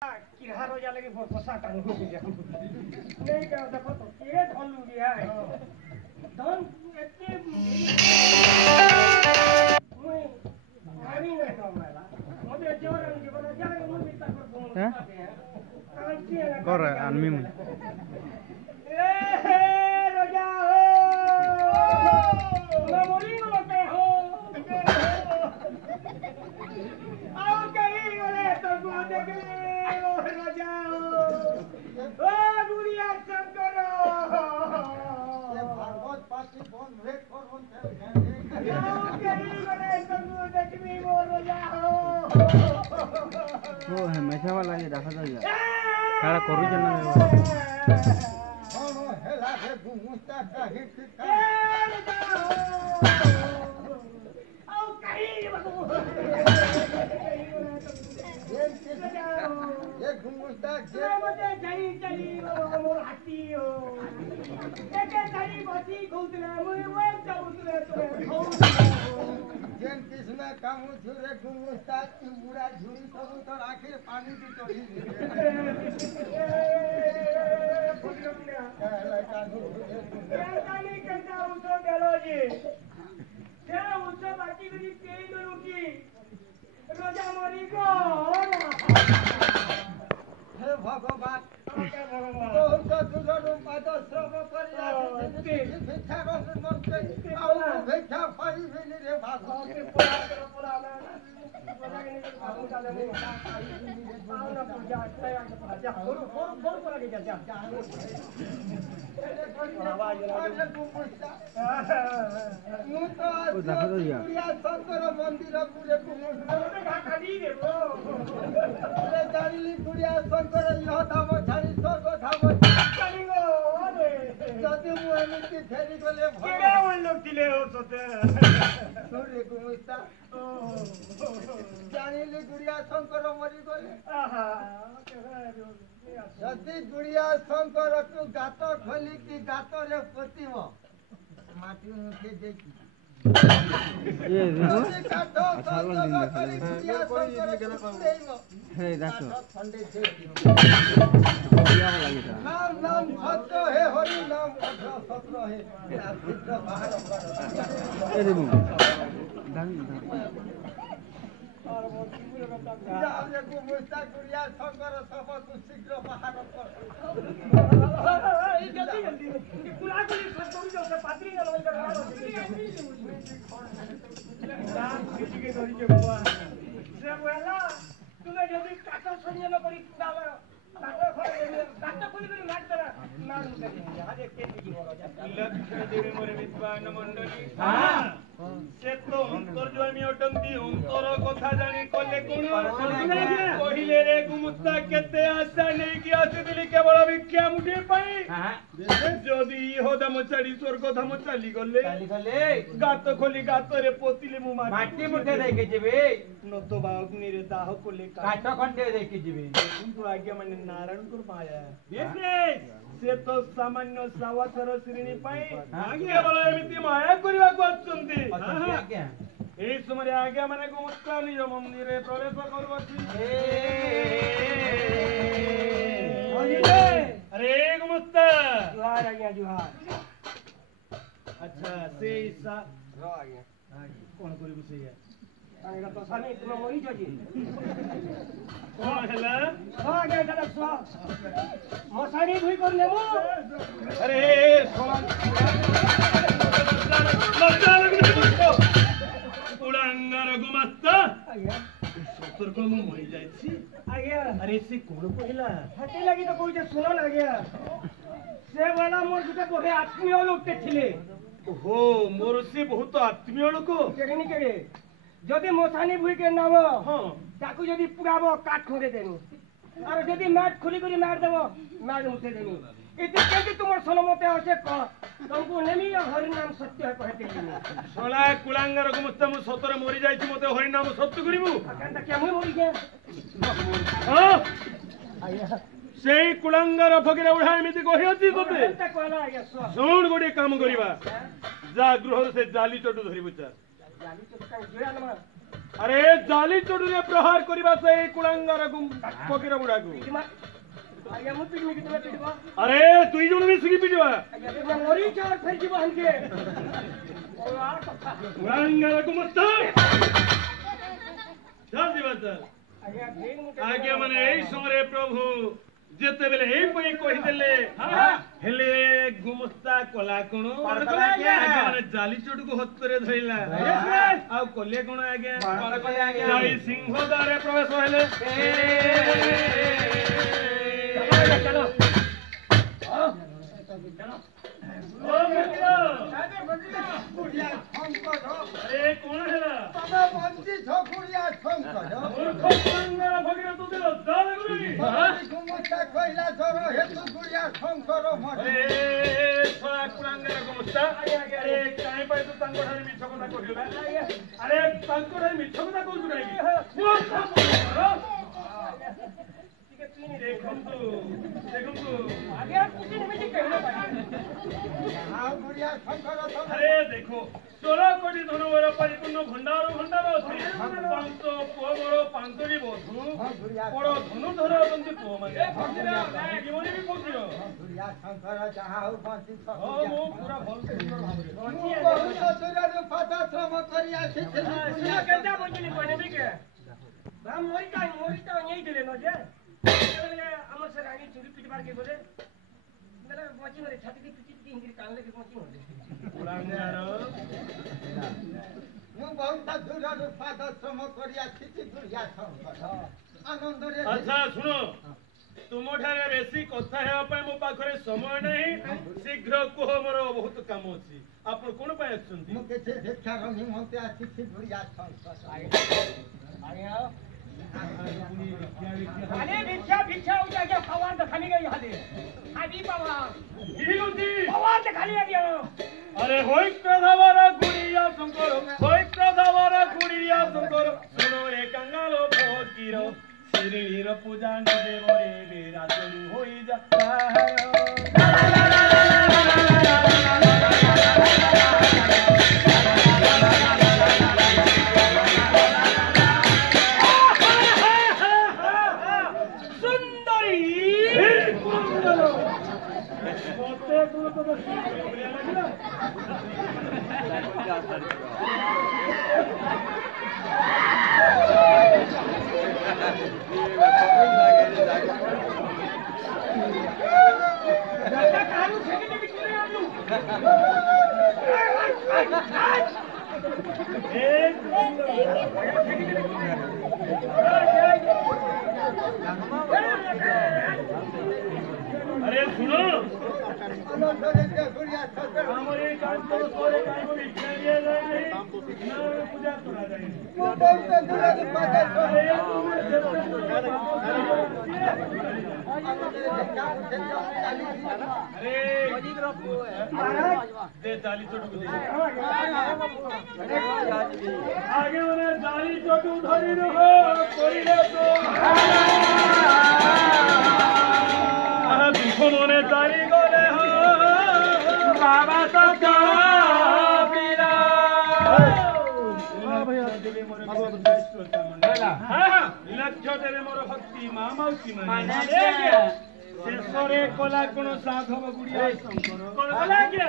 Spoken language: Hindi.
किरहा रोजा लगे बसा टांग हो गया नहीं क्या देखो तो के धन गया है धन एते मैं आनी नहीं कमाला मुझे जोर के बना जाने मुझे तक हैं कर आनमी में ए रोजा हो मैं मोरी को लगते हो आओ कहीं बोले तो को देख ले रोजा हो ओ गुड़िया शंकर ये भागवत पासी फोन ब्रेक कर बोलते आओ कहीं बोले तो को देख ले रोजा हो वो है मैसा वाला ये देखा था यार सारा करू जना ono hela se gusta ta hit आओ कहीं बाबू ye gusta ये मुझे चली चली मोर हाथी हो एके चली बसी खुदले मुई वो चौतले तो जेन किसमें काम झुरे गुस्ता बुरा झुरी सब तो आखिर पानी की चढ़ी नहीं करता उसको चलो जी क्या उससे बाकी मेरी पेई करूँगी रोजा मोरी को हे भगवान तो दुलर पाद श्रम परिया भिक्षा रस मन के आउ भिक्षा पाई भेली रे भगवान के पोला ना रोजा के नहीं भागो चले नहीं आओ ना पूजा तैयार कर जा बोल बोला के जा आवाज लगा शंकर मंदिर पूरे खाली रे वो जानिली गुड़िया शंकर यह धाम छाड़ी स्वर्ग धाम चलिगो अरे जदि मु एमिति फेरी गले केड़ा मन लोग दिले हो सोते सूर्य गुमुस्ता जानिली गुड़िया शंकर मरी गले आहा जदि गुड़िया शंकर तू गात खोली की गात रे पोतीव माटी मुखे देखी ये देखो गात शंकर खोली गुड़िया शंकर देइव हे देखो ठंडे से बढ़िया वाला ये था नाम नाम सत्य है हरि नाम सत्य है शीघ्र बाहर ये देखो दान जाओ गुमुस्ता गुड़िया शंकर सब तू शीघ्र बाहर कर जल्दी जल्दी पुला के सत्तोरी जो से पात्री न लगे कर नाम किसी के धरी के बुआ से बोला तुने जल्दी काटा संजय न करी डाल काटा खोली कर मार तेरा मार मुझे आज एक के की बोलो जा लक्ष्मी देवी मोरे विद्वान मंडली हां से तो अंतर जो मी अटंती अंतर कथा जानी कले कोन कहिले रे गुमुस्ता केते आशा नै कि आसीदिली केवल भिक्षा मुठे पई जदी हो दम चढ़ी स्वर्ग धाम चली गले गात खोली गात रे पोतिले मु माटी मुठे दे के जेबे न तो बाग्नि रे दाह को ले काट खंडे दे के जेबे किंतु आज्ञा माने नारायण को माया से तो सामान्य सावथर श्रेणी पाई केवल एमिति माया करबा को अछंती ए समय आज्ञा माने गुमुस्ता निज मंदिर रे प्रवेश करबती अरे गुमुस्ता जुहार आज्ञा जुहार अच्छा से सा रो आज्ञा कौन करिबु से आएगा तो साने तुम मोरी जजी कौन हैला हां आज्ञा चला स्वा मसानी भुई कर लेबो अरे सोना उड़ांगर गुमस्ता आज्ञा सतर को मु मरी जाईछी आज्ञा अरे से कोन कहला हटे लगी तो कोई जे सुनो ना आज्ञा से वाला मोर गुटे बहे आत्मीय लोग थिले ओहो मोर से बहुत आत्मीय लोग केनी केगे जदि मसानी भुई के नाम हां ताकू जदि पुराबो काट खोरे देनु और जदि माट खुली करी मार देबो मार मुते देनु इति केति तुमर सनमते आसे क तुमको नेमी हरि नाम सत्य है कहते दिनु सोला कुलांगर गुमस्ता मु सतर मरि जाईछि मते हरि नाम सत्य करिबु अकांता के मु मरि गे हां आया सेई कुलांगर फकीर उठा एमिति कहि अछि तते एता कहला आया सुन गोडी काम करिबा जा गृह से जाली चटु धरिबु चा जाली चटु का जुया न अरे जाली चोटुरे प्रहार करिबा से कुलांगार फकीर बुढ़ा को आज्ञा मु पिटमी कि तुमे पिटबो अरे दुई जण मिसिकी पिटवा आज्ञा तुमे मरी चार फेर जीव हनके ओ आ कथा कुलांगार को मत चल दिवस आज्ञा फेर मु आज्ञा माने एई समरे प्रभु जेते बेले एई पई कहि देले हेले गुमस्ता कोला कोन आज्ञा माने जाली चोट को हत्तरे धइला आ कोले कोन आज्ञा जय सिंह द्वारे प्रवेश होले चलो चलो ओ मकिया अरे बंदिया कुड़िया शंकर अरे कोन हैला बाबा बंदी छो कुड़िया शंकर मूर्ख कुलांगार फकीर तू दिलो जाले गुरुनी गुमस्ता कइला जरो हेतु कुड़िया शंकर मरे अरे छोरा कुलांगार गुमस्ता अरे काहे पाइ तू तांको ठारे मिछ कथा कहिला अरे तांको ठारे मिछ कथा कहू नाही देखंतु आज्ञा कुछ नहीं मिटी कहना पाई हां कुड़िया शंकर तो अरे देखो 16 कोटी धनवर परिपूर्ण भंडार अछि पंच पुअर पांचरी बधु बड़ धनुधर अछंती पुଅ माने जीवन भी पहुंचियो कुड़िया शंकर जहां हो बंदी छो हो मो पूरा भल सुंदर भाबरे बहुत दूरରୁ पदश्रम କରି ଆସିଥିଲି सुना केता बंजिली कोने भी के हम मोरी का नहीं दिले न जे बोले हमर से रानी चुरी पिटबार के बोले मेरा बची मरे छाती की पिटी की इंगिर कान लेके बची होले कुलांगार ମୁଁ ବହୁତ ଦୂରରୁ ପଦଶ୍ରମ କରି ଆସିଛି କୁड़िया ଶଙ୍କର ଆନନ୍ଦରେ अच्छा सुनो तुम ठारे बेसी कथा हेबा पय मो पाखरे समय नहीं शीघ्र कोह मोर बहुत काम अछि आपण कोन पय आछंती ମୁଁ କିଛି ଭିକ୍ଷାର ନିମନ୍ତେ ଆସିଛି କୁड़िया ଶଙ୍କର अरे भिक्षा हो गया भगवान तो खाली गई हाले अभी बाबा ठीक होती भगवान तो खाली गया अरे होय प्रधावारा गुड़िया शंकर होय प्रधावारा गुड़िया शंकर सुनो रे कंगालो फकीर श्रीर पूजा देव रे विराजनु होई जाता अरे सुनो ଆନନ୍ଦରେ କୁड़िया ଶଙ୍କର हमारे कांतो सोरे कायमो विख्यालिए जाए नहीं ना पूजा करा जाए ମୁଁ ବହୁତ ଦୂରରୁ ପଦଶ୍ରମ अरे दे जाली चोटू को दे आगे उन्हें जाली चोटू धरी रहो कोइले तो दुख मने जाली गले हो बाबा तो काबिरा लक्ष्य देवे मोर भक्ति मामाउसी माने शेषरे कला कोन साधव गुड़िया शंकर कोन कला क्या